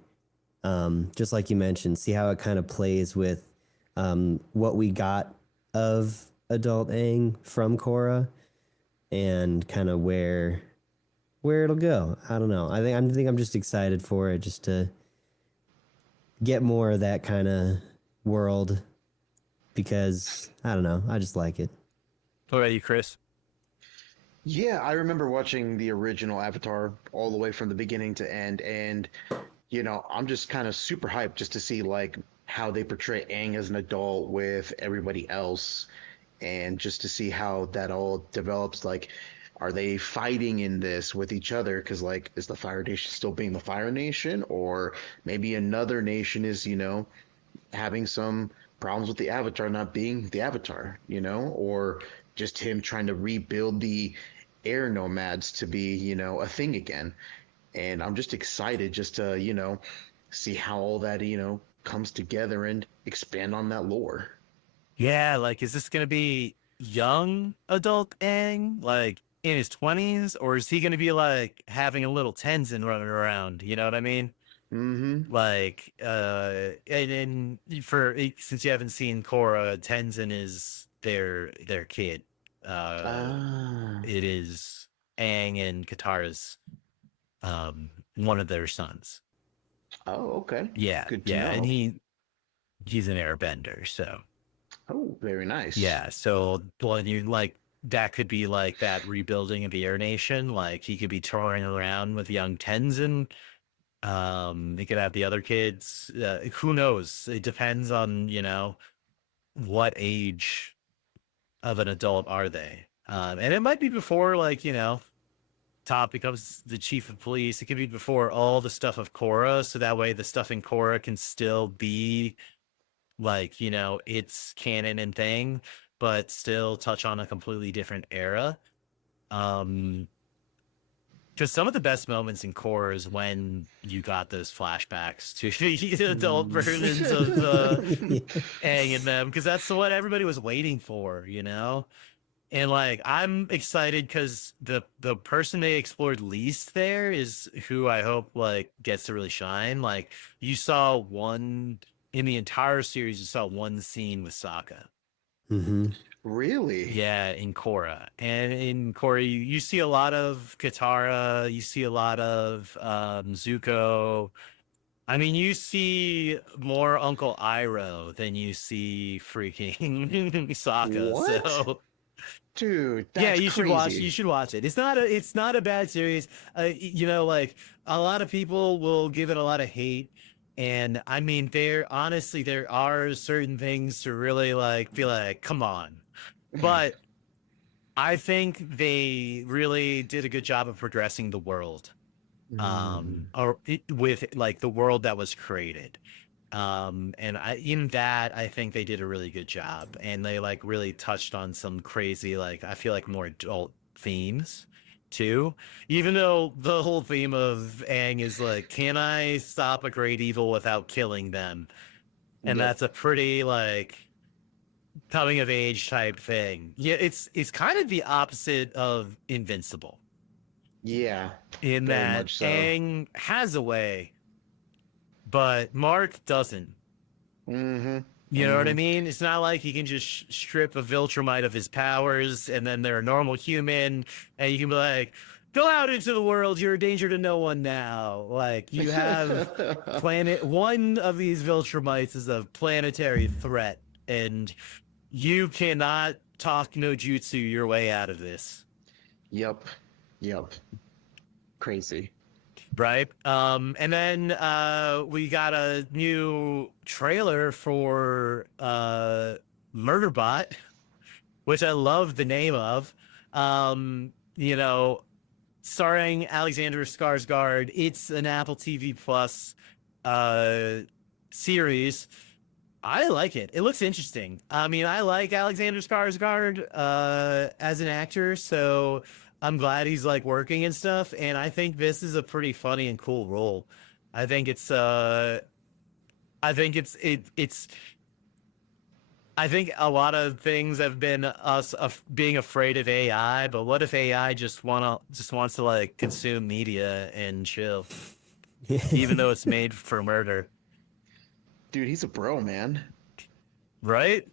just like you mentioned, see how it kind of plays with what we got of adult Aang from Korra, and kind of where it'll go. I don't know. I think I'm just excited for it, just to get more of that kind of world, because I don't know. I just like it. What about you, Chris? Yeah, I remember watching the original Avatar all the way from the beginning to end, and I'm just kind of super hyped just to see like how they portray Aang as an adult with everybody else, and just to see how that all develops. Like, are they fighting in this with each other? Because like, is the Fire Nation still being the Fire Nation, or maybe another nation is having some problems with the Avatar not being the Avatar, or just him trying to rebuild the air nomads to be, a thing again. And I'm just excited just to, see how all that, comes together and expand on that lore. Yeah, like, is this gonna be young adult Aang, like in his 20s, or is he gonna be like having a little Tenzin running around? You know what I mean? Mm-hmm. Like, and since you haven't seen Korra, Tenzin is their kid. Uh, Ah. it is Aang and Katara's one of their sons. Oh, okay. Yeah, Good to yeah, and know. he's an airbender, so. Oh, very nice. Yeah, so when you like, that could be like that rebuilding of the Air Nation. Like, he could be touring around with young Tenzin. He could have the other kids. Who knows? It depends on, what age of an adult are they. And it might be before, like, Top becomes the chief of police. It could be before all the stuff of Korra, so that way the stuff in Korra can still be like, it's canon and thing, but still touch on a completely different era. Because some of the best moments in core is when you got those flashbacks to the adult versions of Yeah. Aang and them, because that's what everybody was waiting for, And like, I'm excited because the person they explored least there is who I hope like gets to really shine. Like, you saw one in the entire series, you saw one scene with Sokka. Hmm. Really? Yeah, in Korra. And in Korra, you see a lot of Katara, you see a lot of Zuko. I mean, you see more Uncle Iroh than you see freaking Sokka. What? So Dude, yeah, that's you crazy. should watch it. It's not a bad series. Like a lot of people will give it a lot of hate. And I mean, there are certain things to really like be like, come on. But I think they really did a good job of progressing the world, Mm. with like the world that was created. And in that, I think they did a really good job, and they like really touched on some crazy, like, I feel like more adult themes too. Even though the whole theme of Aang is like, can I stop a great evil without killing them? And Yep. that's a pretty like coming of age type thing. Yeah, it's kind of the opposite of Invincible Yeah, in very that much so. Aang has a way, but Mark doesn't. Mm-hmm. You know what I Mm-hmm. mean? It's not like he can just strip a Viltrumite of his powers and then they're a normal human and you can be like, go out into the world, you're a danger to no one now. Like, you have one of these Viltrumites is a planetary threat and you cannot talk no jutsu your way out of this, Yep. Yep. Crazy. right? And then we got a new trailer for Murderbot, which I love the name of. Um, you know, Starring Alexander Skarsgård. It's an Apple TV Plus uh series. I like it. It looks interesting. I mean, I like Alexander Skarsgård as an actor, so I'm glad he's like working and stuff. And I think this is a pretty funny and cool role. I think it's I think it's I think a lot of things have been us being afraid of AI, but what if AI just wants to like consume media and chill, even though it's made for murder, Dude, he's a bro, man. right?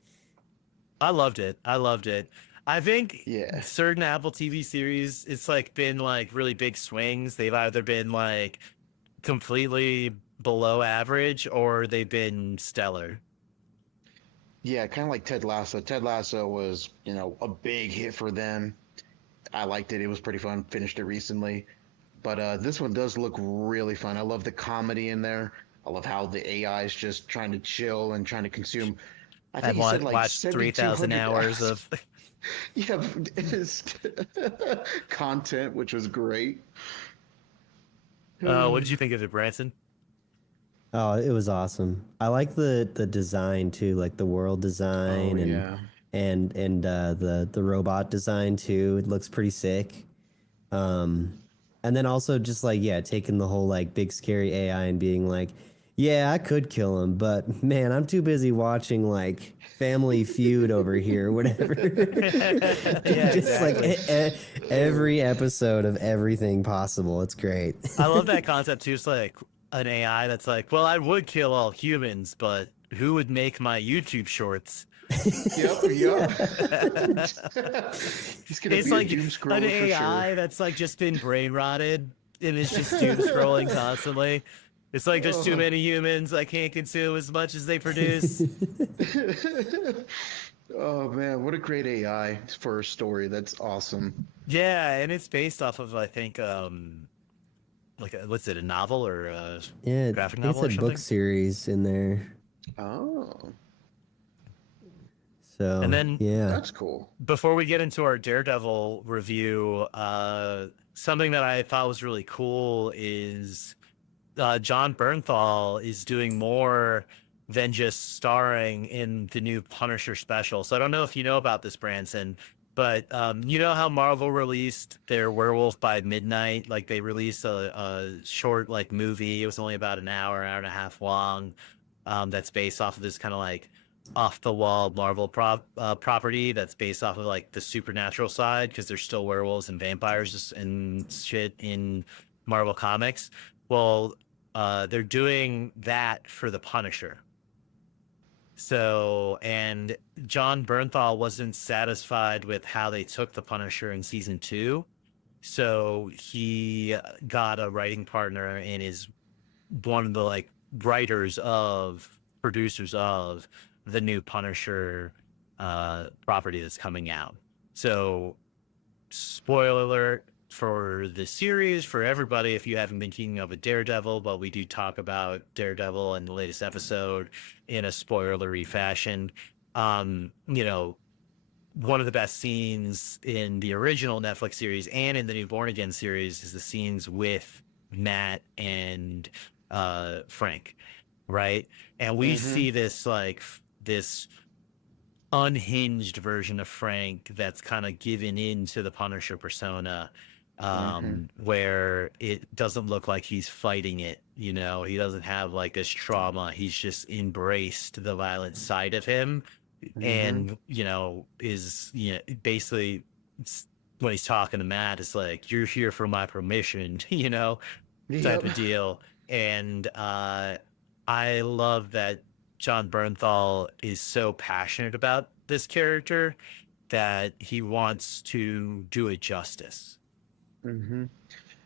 I loved it. I loved it. I think Yeah. certain Apple TV series, it's like been like really big swings. They've either been like completely below average or they've been stellar. Yeah, kind of like Ted Lasso. Ted Lasso was, a big hit for them. I liked it. It was pretty fun. Finished it recently. But this one does look really fun. I love the comedy in there. I love how the AI is just trying to chill and trying to consume. I think I've he said like watched 3,000 7,200 hours hours. of. Yeah, his content, which was great. What did you think of it, Branson? Oh, it was awesome. I like the design too, like the world Oh design yeah. and the robot design too. It looks pretty sick. Um, and then also just like, yeah, taking the whole like big scary AI and being like, yeah, I could kill him, but man, I'm too busy watching like Family Feud over here, whatever. Yeah, Just like exactly. every episode of everything possible. It's great. I love that concept too. It's like an AI that's like, well, I would kill all humans, but who would make my YouTube shorts? Yep, Yeah. yep. He's gonna It's be a like doom an scroller for sure. AI that's like just been brain rotted and it's just doom scrolling constantly. It's like there's too Oh. many humans. I can't consume as much as they produce. Oh man, what a great AI for a story. That's awesome. Yeah, and it's based off of I think like what's it, a novel or a Yeah, I graphic think it novel or said book something? series in there. Oh, And So then yeah. that's cool. before we get into our Daredevil review, something that I thought was really cool is John Bernthal is doing more than just starring in the new Punisher special. So I don't know if you know about this, Branson, But you know how Marvel released their Werewolf by Midnight? Like they released a short like movie. It was only about an hour and a half long. That's based off of this kind of like off the wall Marvel property that's based off of like the supernatural side because there's still werewolves and vampires and shit in Marvel comics. Well, they're doing that for the Punisher. So, and John Bernthal wasn't satisfied with how they took the Punisher in season 2. So he got a writing partner and is one of the like producers of the new Punisher property that's coming out. So, spoiler alert for the series for everybody if you haven't been keeping up with Daredevil, but we do talk about Daredevil in the latest episode in a spoilery fashion. You know, one of the best scenes in the original Netflix series and in the new Born Again series is the scenes with Matt and Frank, right? And we see this like this unhinged version of Frank that's kind of given into the Punisher persona, where it doesn't look like he's fighting it. You know, he doesn't have like this trauma. He's just embraced the violent side of him, and you know, is basically when he's talking to Matt, it's like you're here for my permission, you know, type of deal. And I love that John Bernthal is so passionate about this character that he wants to do it justice.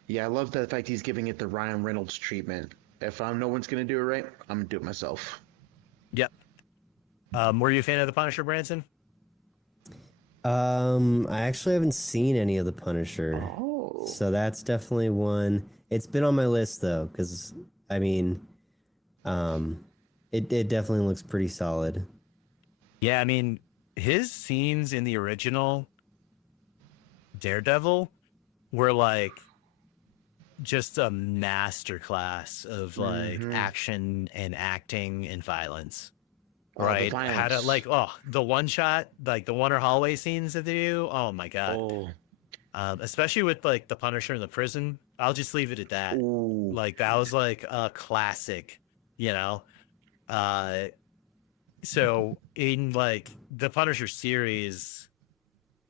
Yeah, I love the fact he's giving it the Ryan Reynolds treatment. If no one's gonna do it right, I'm gonna do it myself. Yep. Were you a fan of the Punisher, Branson? I actually haven't seen any of the Punisher, so that's definitely one. It's been on my list though, because I mean, it definitely looks pretty solid. Yeah, I mean, his scenes in the original Daredevil were like just a masterclass of like action and acting and violence. Right? How to like the one shot, like the Wonder hallway scenes that they do. Oh my god. Especially with like the Punisher in the prison. I'll just leave it at that. Like that was like a classic, you know. So in like the Punisher series,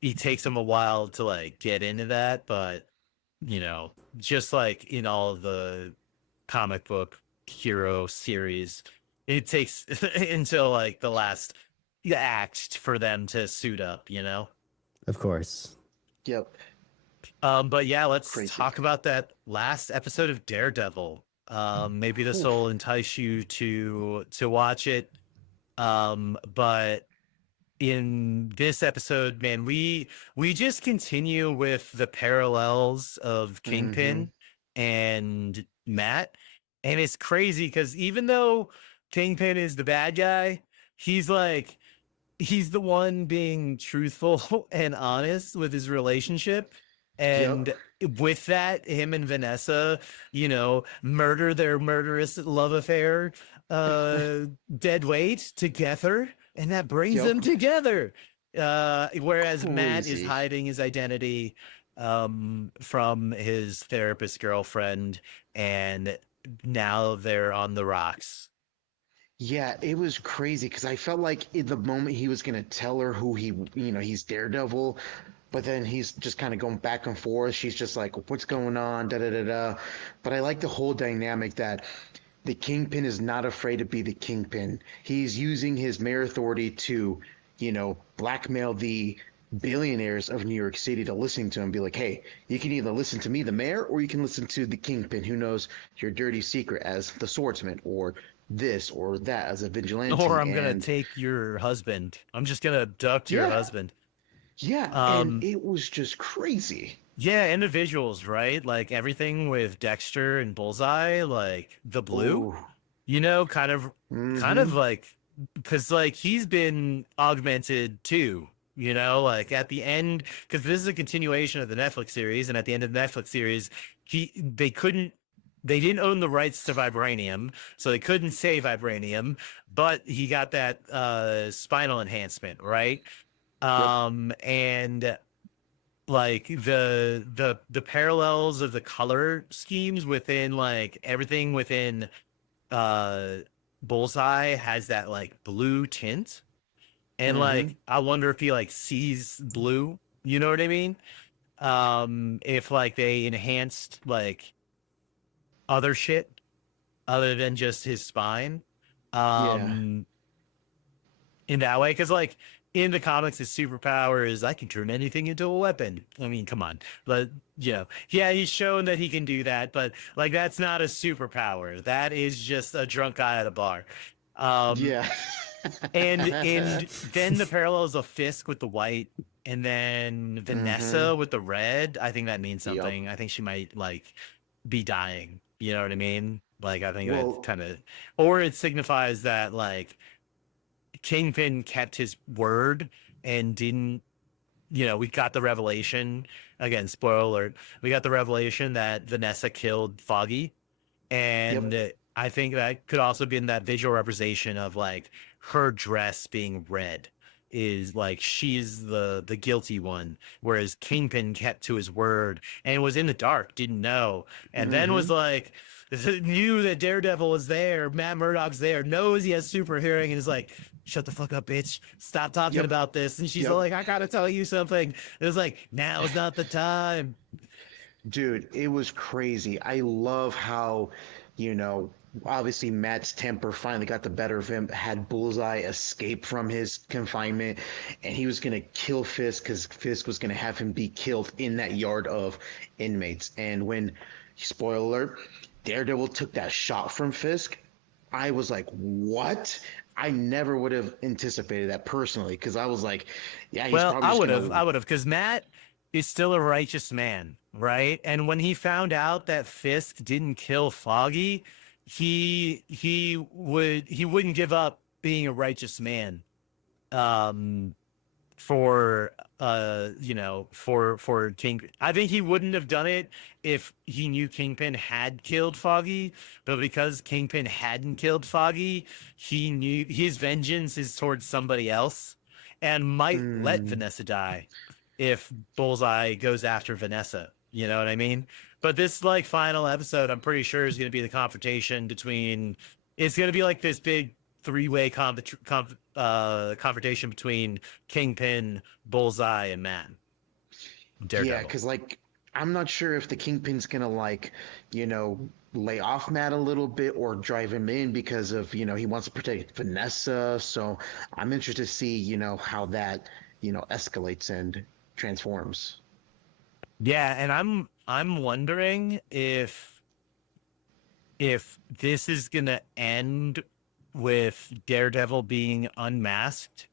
it takes him a while to like get into that, but you know, just like in all of the comic book hero series, it takes until like the last act for them to suit up, you know? Of course. Yep. But yeah, let's talk about that last episode of Daredevil. Maybe this will entice you to watch it. But in this episode, man, we just continue with the parallels of Kingpin and Matt, and it's crazy because even though Kingpin is the bad guy, he's the one being truthful and honest with his relationship. And with that, him and Vanessa, you know, murder their murderous love affair, dead weight together, and that brings them together. Whereas Matt is hiding his identity from his therapist girlfriend, and now they're on the rocks. Yeah, it was crazy because I felt like in the moment he was gonna tell her who he's Daredevil, but then he's just kind of going back and forth. She's just like, "What's going on?" Da da da da. But I like the whole dynamic that the Kingpin is not afraid to be the Kingpin. He's using his mayor authority to, blackmail the billionaires of New York City to listen to him. Be like, "Hey, you can either listen to me, the mayor, or you can listen to the Kingpin, who knows your dirty secret as the swordsman, or this or that as a vigilante, or I'm gonna take your husband. I'm just gonna abduct your husband." Yeah, and it was just crazy. Yeah, and the visuals, right? Like everything with Dexter and Bullseye, like the blue, kind of like, because like he's been augmented too, like at the end, because this is a continuation of the Netflix series, and at the end of the Netflix series, they didn't own the rights to vibranium, so they couldn't say vibranium, but he got that spinal enhancement, right? And like the parallels of the color schemes within like everything within uh Bullseye has that like blue tint, and Mm-hmm. like I wonder if he like sees blue, you know what I mean? If like they enhanced like other shit other than just his spine, Yeah. um in that way, because like in the comics his superpower is I can turn anything into a weapon. I mean, come on. But yeah, he's shown that he can do that, but like that's not a superpower. That is just a drunk guy at a bar. um Yeah. and then the parallels of Fisk with the white, and then Mm-hmm. Vanessa with the red. I think that means Yep. something. I think she might like be dying. You know what I mean? Like I think that Well, kind of, or it signifies that like Kingpin kept his word and didn't. We got the revelation again. Spoiler alert: we got the revelation that Vanessa killed Foggy, yep. and I think that could also be in that visual representation of like her dress being red is like she's the guilty one, whereas Kingpin kept to his word and was in the dark, didn't know, and then was Mm-hmm. like knew that Daredevil was there, Matt Murdock's there, knows he has super hearing, and is like, shut the fuck up, bitch, stop talking Yep. about this. And she's Yep. like, I gotta tell you something. It was like, now's not the time. Dude, it was crazy. I love how, you know, obviously Matt's temper finally got the better of him, had Bullseye escape from his confinement, and he was going to kill Fisk because Fisk was going to have him be killed in that yard of inmates. And when, spoiler alert, Daredevil took that shot from Fisk, I was like, what? I never would have anticipated that personally because I was like, yeah, he's Well, probably just going I to. would have, because Matt is still a righteous man, right? And when he found out that Fisk didn't kill Foggy, he wouldn't give up being a righteous man. Um, for for King. I think he wouldn't have done it if he knew Kingpin had killed Foggy, but because Kingpin hadn't killed Foggy, he knew his vengeance is towards somebody else and might let Mm, Vanessa die if Bullseye goes after Vanessa. You know what I mean? But this like final episode, I'm pretty sure is going to be the confrontation between. It's going to be like this big three-way confrontation between Kingpin, Bullseye, and Man. yeah, Daredevil. because like I'm not sure if the Kingpin's gonna like, you know, lay off Matt a little bit or drive him in because of, he wants to protect Vanessa. So I'm interested to see, how that, escalates and transforms. Yeah, and I'm wondering if this is gonna end with Daredevil being unmasked,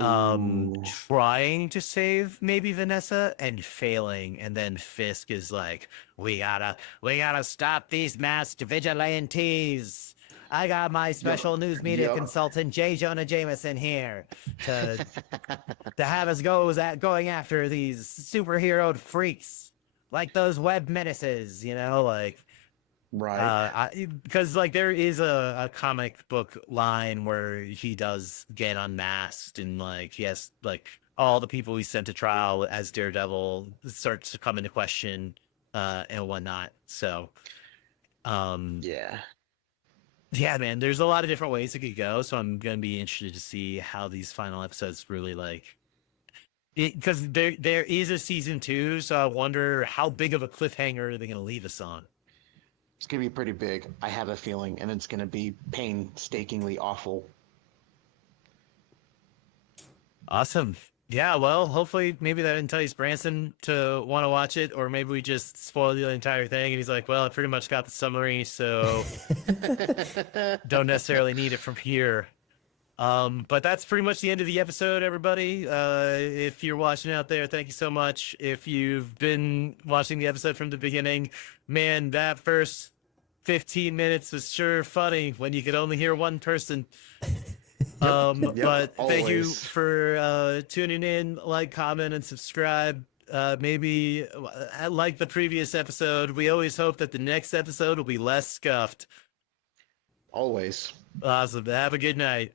Ooh. trying to save maybe Vanessa and failing, and then Fisk is like, we gotta stop these masked vigilantes. I got my Yep. special news media Yep. consultant J. Jonah Jameson here to have us going after these superhero freaks like those web menaces, like Right. because like there is a comic book line where he does get unmasked, and like he has like all the people he sent to trial as Daredevil starts to come into question and whatnot. So um Yeah. yeah, man, there's a lot of different ways it could go. So I'm gonna be interested to see how these final episodes really like it, because there is a season 2, so I wonder how big of a cliffhanger they're gonna leave us on. It's gonna be pretty big. I have a feeling, and it's gonna be painstakingly awful. Awesome. Yeah, well, hopefully maybe that entice Branson to want to watch it, or maybe we just spoil the entire thing and he's like, well, I pretty much got the summary, so don't necessarily need it from here. But that's pretty much the end of the episode, everybody. If you're watching out there, thank you so much. If you've been watching the episode from the beginning, man, that first 15 minutes was sure funny when you could only hear one person. Yep. Yep. But thank you Always. for tuning in, like, comment, and subscribe. Maybe like the previous episode, we always hope that the next episode will be less scuffed. Always. Awesome. Have a good night.